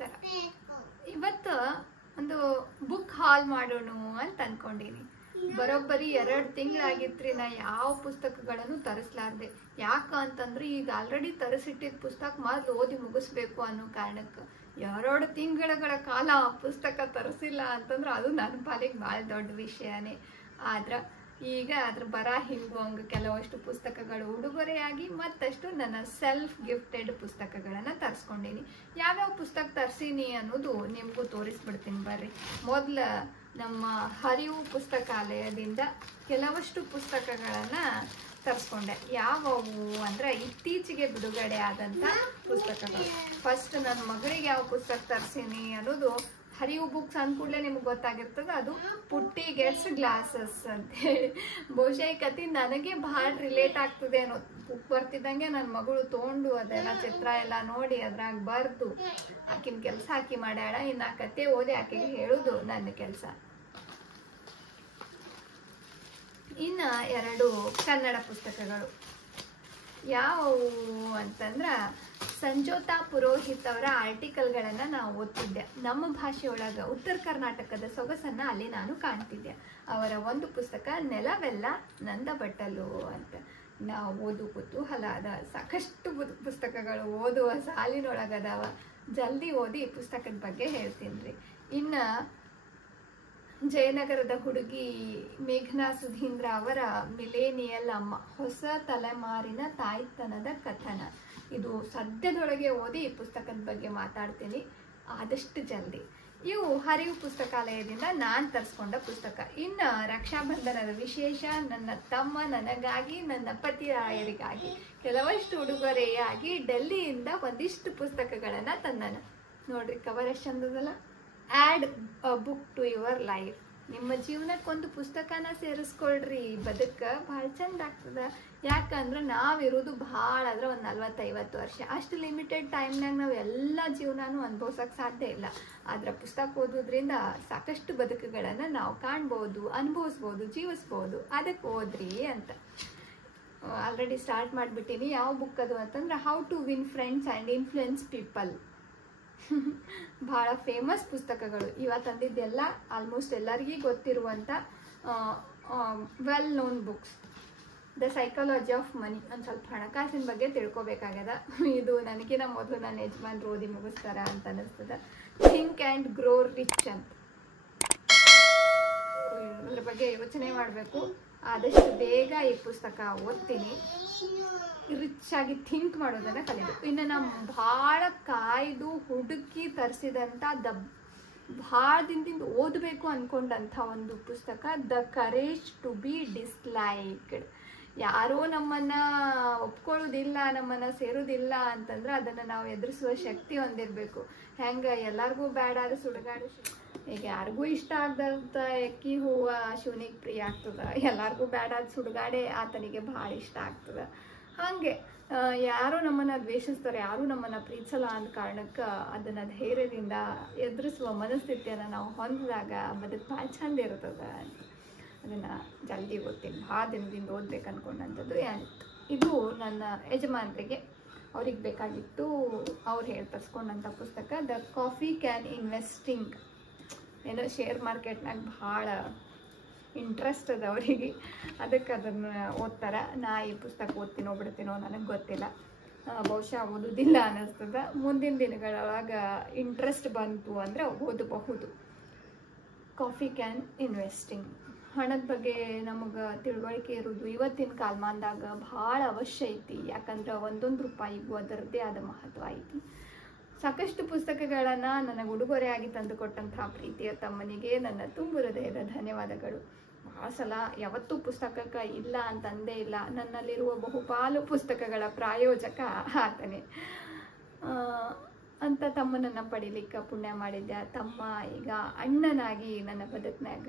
ನಮಸ್ಕಾರ. ಇವತ್ತು ಒಂದು ಬುಕ್ ಹಾಲ್ ಮಾಡೋಣ ಅಂತ ಅನ್ಕೊಂಡಿನಿ. ಬರೋಬ್ಬರಿ 2 ತಿಂಗಳಾಗಿತ್ರಿ ನಾ ಯಾವ ಪುಸ್ತಕಗಳನ್ನು ತರಿಸ್ಲಾರ್ದೆ. ಯಾಕ ಅಂತಂದ್ರೆ ಈಗ ಆಲ್ರೆಡಿ ತರಿಸಿಟ್ಟಿದ್ದ ಪುಸ್ತಕ ಮೊದಲು ಓದಿ ಮುಗಿಸ್ಬೇಕು ಅನ್ನೋ ಕಾರಣಕ್ಕೆ 2 ತಿಂಗಳ ಕಾಲ ಪುಸ್ತಕ ತರಿಸಿಲ್ಲ ಅಂತಂದ್ರೆ ಅದು ನನ್ನ ಪಾಲಿಗೆ ಭಾಳ ದೊಡ್ಡ ವಿಷಯನೇ. ಆದ್ರೆ ಈಗ ಅದ್ರ ಬರ ಹಿಂಗುವಂಗೆ ಕೆಲವಷ್ಟು ಪುಸ್ತಕಗಳು ಉಡುಗೊರೆಯಾಗಿ ಮತ್ತಷ್ಟು ನನ್ನ ಸೆಲ್ಫ್ ಗಿಫ್ಟೆಡ್ ಪುಸ್ತಕಗಳನ್ನು ತರಿಸ್ಕೊಂಡೀನಿ. ಯಾವ್ಯಾವ ಪುಸ್ತಕ ತರಿಸೀನಿ ಅನ್ನೋದು ನಿಮಗೂ ತೋರಿಸ್ಬಿಡ್ತೀನಿ ಬರ್ರಿ. ಮೊದಲ ನಮ್ಮ ಹರಿವು ಪುಸ್ತಕಾಲಯದಿಂದ ಕೆಲವಷ್ಟು ಪುಸ್ತಕಗಳನ್ನು ತರಿಸ್ಕೊಂಡೆ. ಯಾವುವು ಅಂದ್ರೆ ಇತ್ತೀಚೆಗೆ ಬಿಡುಗಡೆ ಆದಂಥ ಪುಸ್ತಕಗಳು. ಫಸ್ಟ್ ನನ್ನ ಮಗಳಿಗೆ ಯಾವ ಪುಸ್ತಕ ತರಿಸೀನಿ ಅನ್ನೋದು ಹರಿವು ಬುಕ್ಸ್ ಅಂದ್ಕೂಡ್ಲೆ ನಿಮ್ಗೆ ಗೊತ್ತಾಗಿರ್ತದೆ. ಅದು ಪುಟ್ಟಿ ಗೆಟ್ಸ್ ಗ್ಲಾಸಸ್ ಅಂತೇಳಿ. ಬಹುಶಃ ಈ ಕತೆ ನನಗೆ ಭಾಳ ರಿಲೇಟ್ ಆಗ್ತದೆ ಅನ್ನೋ. ಬುಕ್ ಬರ್ತಿದ್ದಂಗೆ ನನ್ನ ಮಗಳು ತೊಗೊಂಡು ಅದೆಲ್ಲ ಚಿತ್ರ ಎಲ್ಲ ನೋಡಿ ಅದ್ರಾಗ ಬರ್ದು ಆಕಿನ ಕೆಲಸ ಆಕಿ ಮಾಡ್ಯಾಳ. ಇನ್ನು ಆ ಕತೆ ಓದಿ ಆಕೆಗೆ ಹೇಳೋದು ನನ್ನ ಕೆಲಸ. ಇನ್ನು 2 ಕನ್ನಡ ಪುಸ್ತಕಗಳು ಯಾವುವು ಅಂತಂದ್ರೆ ಸಂಜೋತಾ ಪುರೋಹಿತ್ ಅವರ ಆರ್ಟಿಕಲ್ಗಳನ್ನು ನಾವು ಓದ್ತಿದ್ದೆ. ನಮ್ಮ ಭಾಷೆಯೊಳಗೆ ಉತ್ತರ ಕರ್ನಾಟಕದ ಸೊಗಸನ್ನು ಅಲ್ಲಿ ನಾನು ಕಾಣ್ತಿದ್ದೆ. ಅವರ ಒಂದು ಪುಸ್ತಕ ನೆಲವೆಲ್ಲ ನಂದ ಬಟ್ಟಲು ಅಂತ. ನಾವು ಓದು ಕುತೂಹಲ ಅದ. ಸಾಕಷ್ಟು ಪುಸ್ತಕಗಳು ಓದುವ ಸಾಲಿನೊಳಗದಾವ. ಜಲ್ದಿ ಓದಿ ಈ ಪುಸ್ತಕದ ಬಗ್ಗೆ ಹೇಳ್ತೀನಿ ರೀ. ಇನ್ನು ಜಯನಗರದ ಹುಡುಗಿ ಮೇಘನಾ ಸುಧೀಂದ್ರ ಅವರ ಮಿಲೇನಿಯಲ್ ಅಮ್ಮ, ಹೊಸ ತಲೆಮಾರಿನ ತಾಯ್ತನದ ಕಥನ. ಇದು ಸದ್ಯದೊಳಗೆ ಓದಿ ಈ ಪುಸ್ತಕದ ಬಗ್ಗೆ ಮಾತಾಡ್ತೀನಿ ಆದಷ್ಟು ಜಲ್ದಿ. ಇವು ಹರಿವು ಪುಸ್ತಕಾಲಯದಿಂದ ನಾನು ತರಿಸ್ಕೊಂಡ ಪುಸ್ತಕ. ಇನ್ನು ರಕ್ಷಾಬಂಧನದ ವಿಶೇಷ ನನ್ನ ತಮ್ಮ ನನಗಾಗಿ ನನ್ನ ಪತಿರಾಯರಿಗಾಗಿ ಕೆಲವಷ್ಟು ಉಡುಗೊರೆಯಾಗಿ ಡೆಲ್ಲಿಯಿಂದ ಒಂದಿಷ್ಟು ಪುಸ್ತಕಗಳನ್ನು ತಂದನ. ನೋಡ್ರಿ ಕವರ್ ಎಷ್ಟು ಚಂದದಲ್ಲ. Add a book to your life. ನಿಮ್ಮ ಜೀವನಕ್ಕೊಂದು ಪುಸ್ತಕನ ಸೇರಿಸ್ಕೊಳ್ರಿ, ಬದುಕು ಭಾಳ ಚಂದ ಆಗ್ತದೆ. ಯಾಕಂದ್ರೆ ನಾವಿರೋದು ಭಾಳ ಆದ್ರೆ ಒಂದು 40-50 ವರ್ಷ. ಅಷ್ಟು ಲಿಮಿಟೆಡ್ ಟೈಮ್ನಾಗ ನಾವು ಎಲ್ಲ ಜೀವನನೂ ಅನುಭವಿಸೋಕೆ ಸಾಧ್ಯ ಇಲ್ಲ. ಆದ್ರೆ ಪುಸ್ತಕ ಓದೋದ್ರಿಂದ ಸಾಕಷ್ಟು ಬದುಕುಗಳನ್ನು ನಾವು ಕಾಣ್ಬೋದು, ಅನುಭವಿಸ್ಬೋದು, ಜೀವಿಸ್ಬೋದು. ಅದಕ್ಕೆ ಓದ್ರಿ ಅಂತ ಆಲ್ರೆಡಿ ಸ್ಟಾರ್ಟ್ ಮಾಡಿಬಿಟ್ಟಿನಿ. ಯಾವ ಬುಕ್ ಅದು ಅಂತಂದ್ರೆ how to win friends and influence people. ಭಾಳ ಫೇಮಸ್ ಪುಸ್ತಕಗಳು. ಇವತ್ತು ತಂದಿದ್ದೆಲ್ಲ ಆಲ್ಮೋಸ್ಟ್ ಎಲ್ಲರಿಗೂ ಗೊತ್ತಿರುವಂಥ well known books. The psychology of money. ಒಂದು ಸ್ವಲ್ಪ ಹಣಕಾಸಿನ ಬಗ್ಗೆ ತಿಳ್ಕೊಬೇಕಾಗ್ಯದ. ಇದು ನನಗಿನ ಮೊದಲು ನನ್ನ ಯಜಮಾನ್ರು ಓದಿ ಮುಗಿಸ್ತಾರ ಅಂತ ಅನ್ನಿಸ್ತದೆ. ಥಿಂಕ್ ಆ್ಯಂಡ್ ಗ್ರೋ ರಿಚ್ ಅಂತ. ಇದ್ರ ಬಗ್ಗೆ ಯೋಚನೆ ಮಾಡಬೇಕು. ಆದಷ್ಟು ಬೇಗ ಈ ಪುಸ್ತಕ ಓದ್ತೀನಿ. ರಿಚ್ ಆಗಿ ಥಿಂಕ್ ಮಾಡೋದನ್ನ ಕಲಿಬೇಕು. ಇನ್ನು ನಾವು ಭಾಳ ಕಾಯ್ದು ಹುಡುಕಿ ತರಿಸಿದಂಥ ಭಾಳ ದಿನದಿಂದ ಓದಬೇಕು ಅಂದ್ಕೊಂಡಂಥ ಒಂದು ಪುಸ್ತಕ ದ ಕರೇಜ್ ಟು ಬಿ ಡಿಸ್ಲೈಕ್ಡ್. ಯಾರೋ ನಮ್ಮನ್ನು ಒಪ್ಕೊಳ್ಳೋದಿಲ್ಲ, ನಮ್ಮನ್ನು ಸೇರೋದಿಲ್ಲ ಅಂತಂದ್ರೆ ಅದನ್ನು ನಾವು ಎದುರಿಸುವ ಶಕ್ತಿ ಹೊಂದಿರಬೇಕು. ಹೆಂಗೆ ಎಲ್ಲರಿಗೂ ಬ್ಯಾಡಾದ ಸುಡುಗಾಡು. ಈಗ ಯಾರಿಗೂ ಇಷ್ಟ ಆಗದಂಥ ಎಕ್ಕಿ ಹೂವು ಶಿವನಿಗೆ ಪ್ರಿಯ ಆಗ್ತದೆ. ಎಲ್ಲರಿಗೂ ಬ್ಯಾಡಾದ ಸುಡುಗಾಡೆ ಆತನಿಗೆ ಭಾಳ ಇಷ್ಟ ಆಗ್ತದೆ. ಹಾಗೆ ಯಾರೋ ನಮ್ಮನ್ನು ದ್ವೇಷಿಸ್ತಾರೆ, ಯಾರೂ ನಮ್ಮನ್ನು ಪ್ರೀತಿಸಲ್ಲ ಅಂದ ಕಾರಣಕ್ಕೆ ಅದನ್ನು ಧೈರ್ಯದಿಂದ ಎದುರಿಸುವ ಮನಸ್ಥಿತಿಯನ್ನು ನಾವು ಹೊಂದಿದಾಗ ಬದುಕು ಭಾಳ ಚಂದ ಇರ್ತದೆ. ಅದನ್ನು ಜಲ್ದಿ ಓದ್ತೀನಿ. ಭಾಳ ದಿನದಿಂದ ಓದ್ಬೇಕು ಅಂದ್ಕೊಂಡಂಥದ್ದು. ಇದು ನನ್ನ ಯಜಮಾನರಿಗೆ ಅವ್ರಿಗೆ ಬೇಕಾಗಿತ್ತು. ಅವ್ರು ಹೇಳಿ ತರಿಸ್ಕೊಂಡಂಥ ಪುಸ್ತಕ ದ ಕಾಫಿ ಕ್ಯಾನ್ ಇನ್ವೆಸ್ಟಿಂಗ್. ಏನೋ ಶೇರ್ ಮಾರ್ಕೆಟ್ನಾಗ ಭಾಳ ಇಂಟ್ರೆಸ್ಟ್ ಅದ ಅವರಿಗೆ, ಅದಕ್ಕೆ ಅದನ್ನು ಓದ್ತಾರೆ. ನಾ ಈ ಪುಸ್ತಕ ಓದ್ತೀನೋ ಬಿಡ್ತೀನೋ ನನಗೆ ಗೊತ್ತಿಲ್ಲ. ಬಹುಶಃ ಓದೋದಿಲ್ಲ ಅನ್ನಿಸ್ತದೆ. ಮುಂದಿನ ದಿನಗಳೊಳಗೆ ಇಂಟ್ರೆಸ್ಟ್ ಬಂತು ಅಂದರೆ ಓದಬಹುದು. Coffee can investing. ಹಣದ ಬಗ್ಗೆ ನಮಗೆ ತಿಳುವಳಿಕೆ ಇರೋದು ಇವತ್ತಿನ ಕಾಲಮಾನದಾಗ ಭಾಳ ಅವಶ್ಯ ಐತಿ. ಯಾಕಂದ್ರೆ ಒಂದೊಂದು ರೂಪಾಯಿಗೂ ಅದರದ್ದೇ ಆದ ಮಹತ್ವ ಐತಿ. ಸಾಕಷ್ಟು ಪುಸ್ತಕಗಳನ್ನು ನನಗೆ ಉಡುಗೊರೆಯಾಗಿ ತಂದುಕೊಟ್ಟಂತಹ ಪ್ರೀತಿಯ ತಮ್ಮನಿಗೆ ನನ್ನ ತುಂಬು ಹೃದಯದ ಧನ್ಯವಾದಗಳು. ಭಾಳ ಸಲ ಯಾವತ್ತೂ ಪುಸ್ತಕಕ್ಕೆ ಇಲ್ಲ ಅಂತಂದೇ ಇಲ್ಲ. ನನ್ನಲ್ಲಿರುವ ಬಹುಪಾಲು ಪುಸ್ತಕಗಳ ಪ್ರಾಯೋಜಕ ಆತನೇ. ಅಂತ ತಮ್ಮನನ್ನು ಪಡಿಲಿಕ್ಕೆ ಪುಣ್ಯ ಮಾಡಿದ್ದೆ. ತಮ್ಮ ಈಗ ಅಣ್ಣನಾಗಿ ನನ್ನ ಬದುಕಿನಾಗ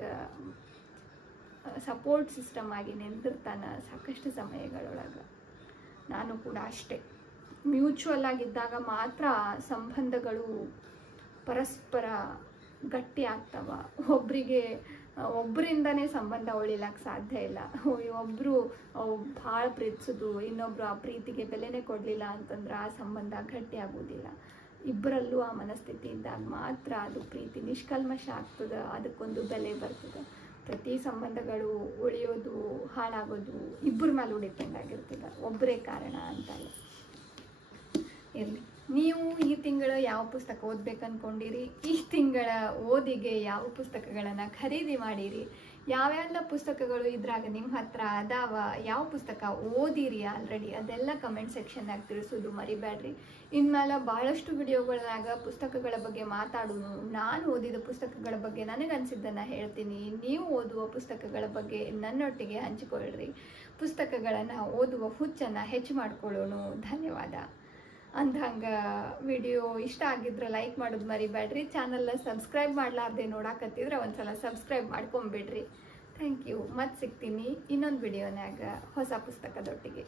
ಸಪೋರ್ಟ್ ಸಿಸ್ಟಮ್ ಆಗಿ ನಿಂತಿರ್ತಾನೆ ಸಾಕಷ್ಟು ಸಮಯಗಳೊಳಗೆ. ನಾನು ಕೂಡ ಅಷ್ಟೇ. ಮ್ಯೂಚುವಲ್ ಆಗಿದ್ದಾಗ ಮಾತ್ರ ಸಂಬಂಧಗಳು ಪರಸ್ಪರ ಗಟ್ಟಿ ಆಗ್ತವ. ಒಬ್ಬರಿಂದನೇ ಸಂಬಂಧ ಉಳಿಲಕ್ಕೆ ಸಾಧ್ಯ ಇಲ್ಲ. ಒಬ್ಬರು ಭಾಳ ಪ್ರೀತಿಸೋದು, ಇನ್ನೊಬ್ರು ಆ ಪ್ರೀತಿಗೆ ಬೆಲೆನೇ ಕೊಡಲಿಲ್ಲ ಅಂತಂದ್ರೆ ಆ ಸಂಬಂಧ ಗಟ್ಟಿ ಆಗೋದಿಲ್ಲ. ಇಬ್ಬರಲ್ಲೂ ಆ ಮನಸ್ಥಿತಿ ಇದ್ದಾಗ ಮಾತ್ರ ಅದು ಪ್ರೀತಿ ನಿಷ್ಕಲ್ಮಶ ಆಗ್ತದೆ, ಅದಕ್ಕೊಂದು ಬೆಲೆ ಬರ್ತದೆ. ಪ್ರತಿ ಸಂಬಂಧಗಳು ಉಳಿಯೋದು ಹಾಳಾಗೋದು ಇಬ್ಬರ ಮೇಲೂ ಡಿಪೆಂಡ್ ಆಗಿರ್ತದೆ, ಒಬ್ಬರೇ ಕಾರಣ ಅಂತಲ್ಲ. ಇರಲಿ, ನೀವು ಈ ತಿಂಗಳು ಯಾವ ಪುಸ್ತಕ ಓದ್ಬೇಕು ಅಂದ್ಕೊಂಡಿರಿ, ಈ ತಿಂಗಳ ಓದಿಗೆ ಯಾವ ಪುಸ್ತಕಗಳನ್ನು ಖರೀದಿ ಮಾಡಿರಿ, ಯಾವ್ಯಾವ ಪುಸ್ತಕಗಳು ಇದ್ರಾಗ ನಿಮ್ಮ ಹತ್ರ ಅದಾವ, ಯಾವ ಪುಸ್ತಕ ಓದಿರಿ ಆಲ್ರೆಡಿ, ಅದೆಲ್ಲ ಕಮೆಂಟ್ ಸೆಕ್ಷನ್ನಾಗ ತಿಳಿಸೋದು ಮರಿಬೇಡ್ರಿ. ಇನ್ಮೇಲೆ ಭಾಳಷ್ಟು ವಿಡಿಯೋಗಳಾಗ ಪುಸ್ತಕಗಳ ಬಗ್ಗೆ ಮಾತಾಡೋನು, ನಾನು ಓದಿದ ಪುಸ್ತಕಗಳ ಬಗ್ಗೆ ನನಗನ್ಸಿದ್ದನ್ನು ಹೇಳ್ತೀನಿ, ನೀವು ಓದುವ ಪುಸ್ತಕಗಳ ಬಗ್ಗೆ ನನ್ನೊಟ್ಟಿಗೆ ಹಂಚಿಕೊಳ್ಳ್ರಿ. ಪುಸ್ತಕಗಳನ್ನು ಓದುವ ಹುಚ್ಚನ್ನು ಹೆಚ್ಚು ಮಾಡ್ಕೊಳ್ಳೋಣ. ಧನ್ಯವಾದ. ಅಂದಂಗೆ ವಿಡಿಯೋ ಇಷ್ಟ ಆಗಿದ್ರೆ ಲೈಕ್ ಮಾಡೋದು ಮರಿಬೇಡ್ರಿ. ಚಾನಲ್ನ ಸಬ್ಸ್ಕ್ರೈಬ್ ಮಾಡಲಾರ್ದೆ ನೋಡಾಕತ್ತಿದ್ರೆ ಒಂದ್ಸಲ ಸಬ್ಸ್ಕ್ರೈಬ್ ಮಾಡ್ಕೊಂಬಿಡ್ರಿ. Thank you. ಮತ್ತೆ ಸಿಗ್ತೀನಿ ಇನ್ನೊಂದು ವಿಡಿಯೋನಾಗ ಹೊಸ ಪುಸ್ತಕದೊಟ್ಟಿಗೆ.